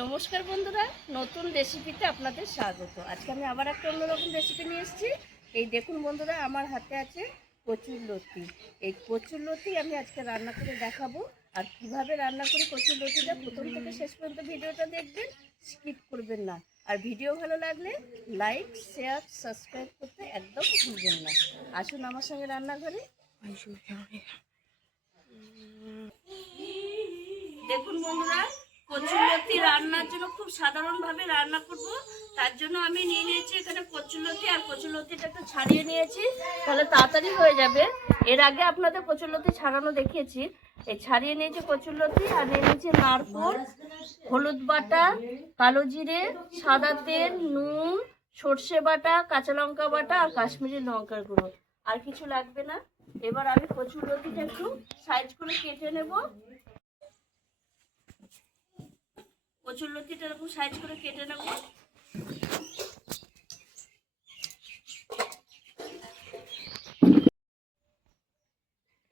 নমস্কার বন্ধুরা, নতুন রেসিপিতে আপনাদের স্বাগত। আজকে আমি আবার একটা অন্যরকম রেসিপি নিয়ে এসেছি। এই দেখুন বন্ধুরা, আমার হাতে আছে কচুর লতি। এই কচুর লতি আমি আজকে রান্না করে দেখাবো। আর কীভাবে রান্না করি কচুর লতিটা, প্রথম থেকে শেষ পর্যন্ত ভিডিওটা দেখবেন স্কিপ করবেন না। আর ভিডিও ভালো লাগলে লাইক শেয়ার সাবস্ক্রাইব করতে একদম ভুলবেন না। আসুন আমার সঙ্গে রান্নাঘরে। দেখুন বন্ধুরা কচুলতি রান্নার জন্য খুব সাধারণভাবে রান্না করব। তার জন্য আমি নিয়ে নিয়েছি এখানে কচুলতি আর কচুলতিটা একটু ছাড়িয়ে নিয়েছি। তাহলে তাড়াতাড়ি হয়ে যাবে। এর আগে আপনাদের কচুলতি ছাড়ানো দেখিয়েছি। এই ছাড়িয়ে নিয়েছি কচুলতি আর নিয়ে নিয়েছি নারকোল, হলুদ বাটা, কালো জিরে, সাদা তেল, নুন, সর্ষে বাটা, কাঁচা লঙ্কা বাটা, আর কাশ্মীরি লঙ্কার গুঁড়ো। আর কিছু লাগবে না। এবার আমি কচুলতিটা একটু সাইজ করে কেটে নেব। কচুর লতিটা এরকম সাইজ করে কেটে নেব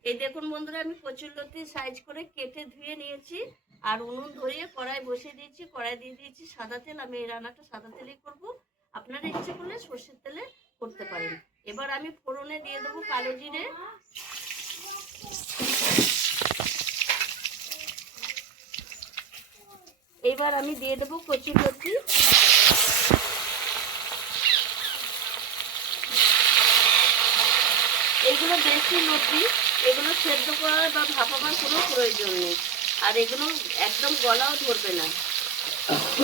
এই দেখুন বন্ধুরা, আমি কচুর লতি সাইজ করে কেটে ধুয়ে নিয়েছি, আর উনুন ধরিয়ে কড়াই বসিয়ে দিয়েছি, কড়াই দিয়ে দিয়েছি সাদা তেল। আমি এই রান্নাটা সাদা তেলেই করব। আপনারা ইচ্ছে করলে সর্ষের তেলে করতে পারেন। এবার আমি ফোড়নে দিয়ে দেবো কালো জিরে। এবার আমি দিয়ে দেবো কচি লতি এগুলো দেশি লতি, এগুলো সেদ্ধ করার বা ভাপাবার কোনো প্রয়োজন নেই। আর এগুলো একদম গলাও ধরবে না।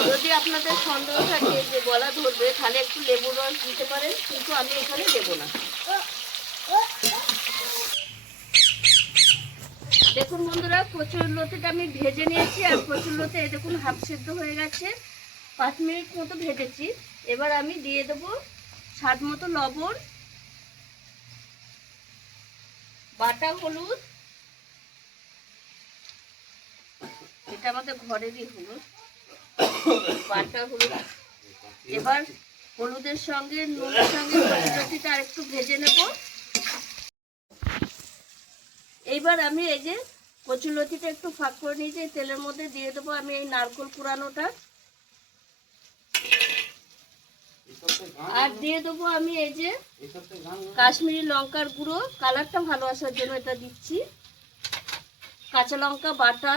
যদি আপনাদের সন্দেহ থাকে যে গলা ধরবে, তাহলে একটু লেবু রস দিতে পারেন, কিন্তু আমি এখানে দেবো না। দেখুন বন্ধুরা কচুর লতিটা আমি ভেজে নিয়েছি আর কচুর লতি দেখুন, হাফ সেদ্ধ হয়ে গেছে। পাঁচ মিনিট মতো ভেজেছি। এবার আমি দিয়ে দেবো স্বাদ মতো লবণ, বাটা হলুদ, এটা আমাদের ঘরেরই হলুদ, বাটা হলুদ। এবার হলুদের সঙ্গে, নুনের সঙ্গে আর একটু ভেজে নেব। এইবার আমি এই যে কচুলতিটা একটু ফাঁক করে নিয়েছি তেলের মধ্যে দিয়ে দেবো আমি এই নারকোল কুড়ানোটা আর দিয়ে দেবো আমি এই যে কাশ্মীরি লঙ্কার গুঁড়ো। কালারটা ভালো আসার জন্য এটা দিচ্ছি। কাঁচা লঙ্কা বাটা।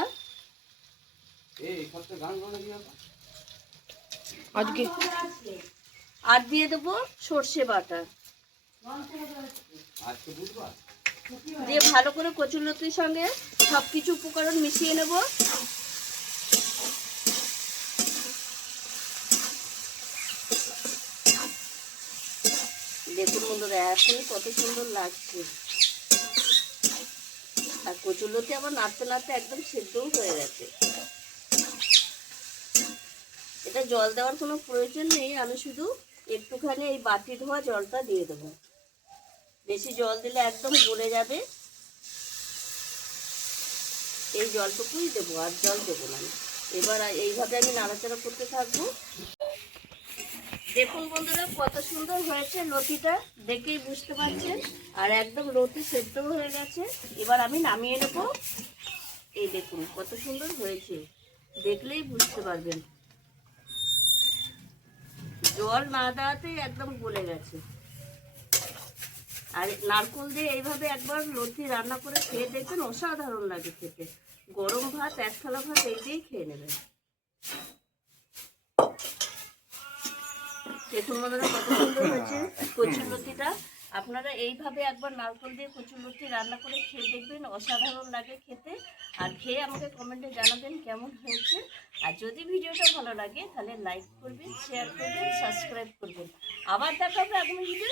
আজকে আর দিয়ে দেবো সর্ষে বাটা। দিয়ে ভালো করে কচুরলতির সঙ্গে সব কিছু উপকরণ মিশিয়ে নেব। দেখুন বন্ধুরা এখনই কত সুন্দর লাগছে। আর কচুরলতি আবার নাড়তে নাড়তে একদম সেদ্ধও হয়ে গেছে। এটা জল দেওয়ার কোনো প্রয়োজন নেই, আমি শুধু একটুখানি এই বাটি ধোয়া জলটা দিয়ে দেবো। বেশি জল দিলে একদম গলে যাবে। এই জলটুকুই দেবো, আর জল দেবো না। এবার এইভাবে আমি নাড়াচাড়া করতে থাকব। দেখুন বন্ধুরা, কত সুন্দর হয়েছে লতিটা, দেখেই বুঝতে পারছেন। আর একদম লতি সেদ্ধ হয়ে গেছে। এবার আমি নামিয়ে নেব। এই দেখুন, কত সুন্দর হয়েছে। দেখলেই বুঝতে পারবেন। জল না দেওয়াতেই একদম গলে গেছে। আর নারকোল দিয়ে এইভাবে একবার লতি রান্না করে খেয়ে দেখবেন অসাধারণ লাগে খেতে। গরম ভাত এক থালা ভাত এই দিয়েই খেয়ে নেবেন। দেখুন বন্ধুরা কত সুন্দর কচুর লতিটা। আপনারা এইভাবে একবার নারকোল দিয়ে কচুর লতি রান্না করে খেয়ে দেখবেন, অসাধারণ লাগে খেতে। আর খেয়ে আমাকে কমেন্টে জানাবেন কেমন হয়েছে। আর যদি ভিডিওটা ভালো লাগে, তাহলে লাইক করবেন শেয়ার করবেন সাবস্ক্রাইব করবেন। আবার দেখা হবে আগামী ভিডিও